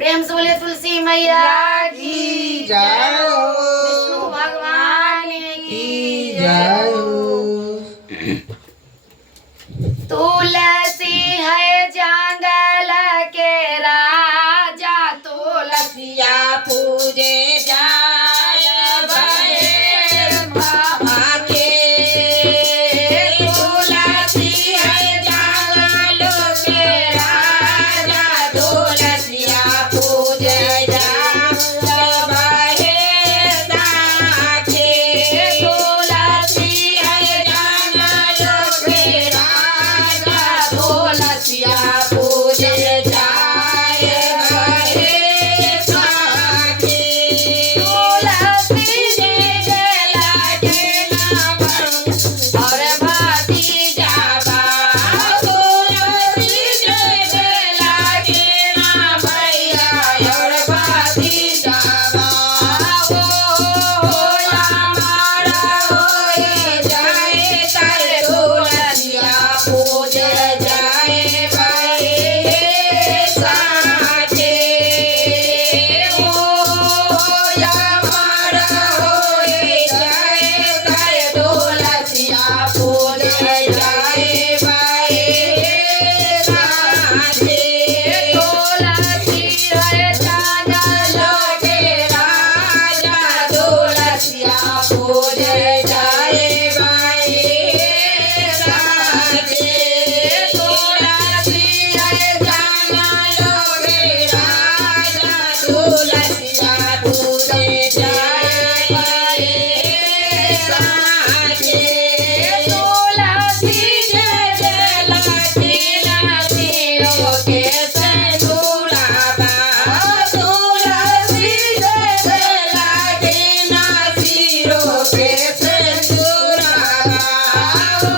प्रेम से बोले तुलसी मैया की जय हो। विष्णु भगवान की जय हो। तुलसी है जंगल के राजा, तुलसिया पूजे जाय बहे बाबा के। तुलसी है जंगल के राजा, तुलसिया पूजे जाय बहे साके। तुलसी है जंगल के राजा, तुलसिया पूजे जाय बहे साके। तुलसी जय लागे नाम और भतीजा बा, तुलसी जय लागे ना भैया और भतीजा बा। ओ हमारा होए जाए तारे तुलसिया पूजे जाए बहे साके। ओ हमारा होए जाए तारे तुलसिया पूजे जाए बहे साके। तुलसी है जंगल के राजा, तुलसिया पूजे जाए बहे साके। तुलसी है जंगल के राजा, तुलसिया पूजे जाए बहे साके। तुलसी जय लागे ना सिरों के सिंदूराबा, तुलसी जय लागे ना सिरों के सिंदूराबा। ओ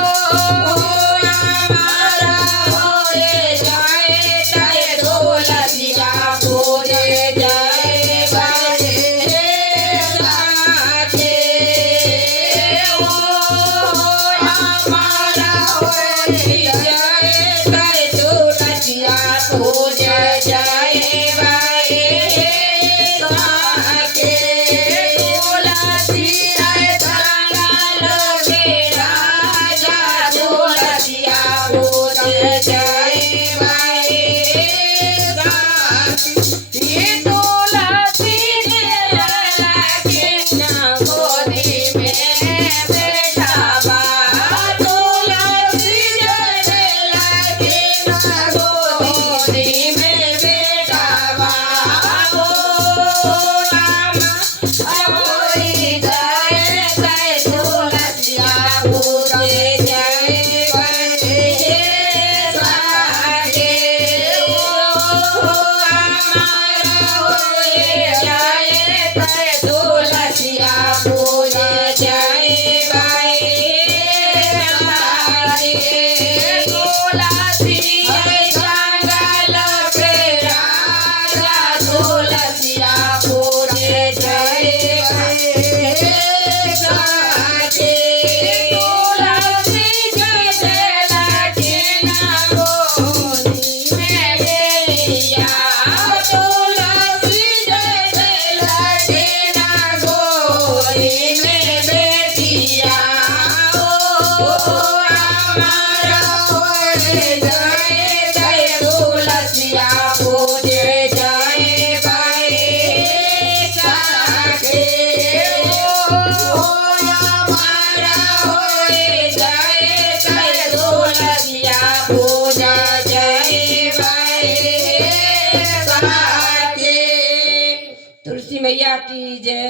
हमारा होए जाए तारे तुलसिया पूजे जाए बहे साके। ओ हमारा होए जाए तारे तुलसिया पूजे जाए बहे साके। तुलसी है जंगल के राजा, तुलसिया पूजे जाए बहे साके। ये तुलसी जय लागे ना गोदी में बैठा बा, तुलसी जय लागे ना गोदी में बैठा बा। ओ रामा होई जाए तारे तुलसिया पूजे जाए बहे साके। ओ हमारा होए जाए तारे तुलसिया पूजे जाए बहे साके। तुलसी है जंगल के राजा, तुलसिया पूजे जाए बहे साके। तुलसी जय लागे ना गोदी में बेरिया, तुलसी जय लागे ना गोदी में बेटिया। ओ हमारा होए जाए तारे तुलसिया पूजे जाए बहे साके। ओ हमारा होए जाए तारे तुलसिया पूजे जाए बहे साके। तुलसी मैया की जय।